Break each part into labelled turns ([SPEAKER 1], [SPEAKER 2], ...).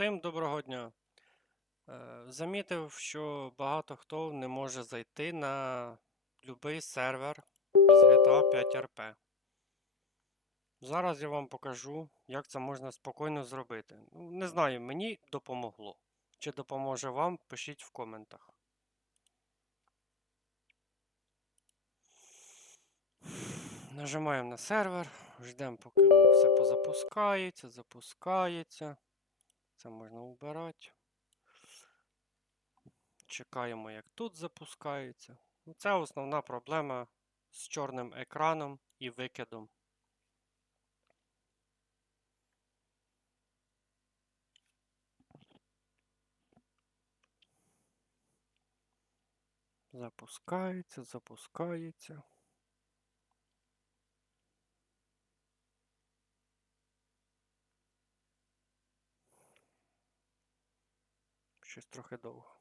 [SPEAKER 1] Всім доброго дня. Е, Замітив, що багато хто не може зайти на будь-який сервер з GTA 5 RP. Зараз я вам покажу, як це можна спокійно зробити. Ну, не знаю, мені допомогло. Чи допоможе вам, пишіть в коментах. Нажимаємо на сервер, ждемо, поки все позапускається, запускається. Це можна убирати. Чекаємо, як тут запускається. Ну, Це основна проблема з чорним екраном і викидом. Запускається, запускається. Щось трохи довго.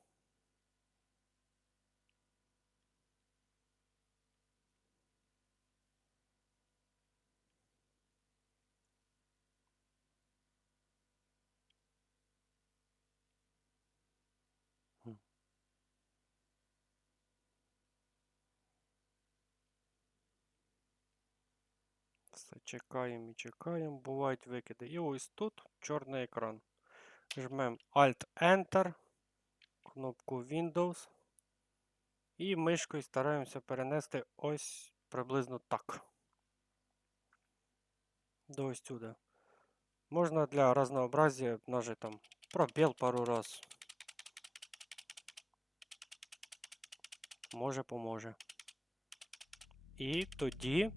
[SPEAKER 1] Все чекаємо і чекаємо. Бувають викиди. І ось тут чорний екран. Жмемо Alt-Enter, кнопку Windows. І мишкою стараємося перенести ось приблизно так. До ось сюди. Можна для разнообразия нажати там пробіл пару раз. Може поможе. І тоді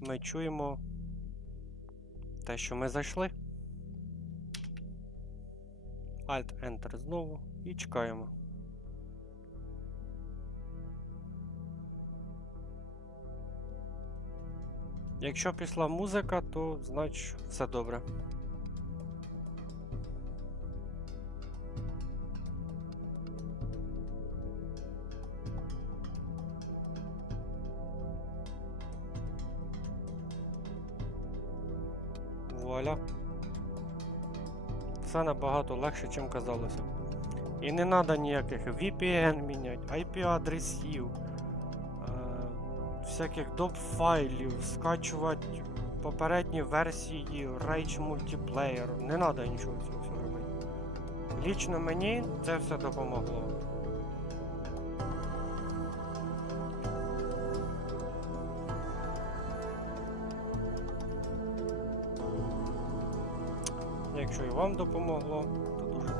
[SPEAKER 1] ми чуємо те, що ми зайшли. Alt-Enter знову і чекаємо. Якщо пішла музика, то значить все добре. Вуаля. Все набагато легше, ніж казалося. І не треба ніяких VPN міняти, IP-адресів, е, всяких доп файлів, скачувати попередні версії Rage Multiplayer. Не треба нічого цього всього робити. Лічно мені це все допомогло. Якщо і вам допомогло, то дуже.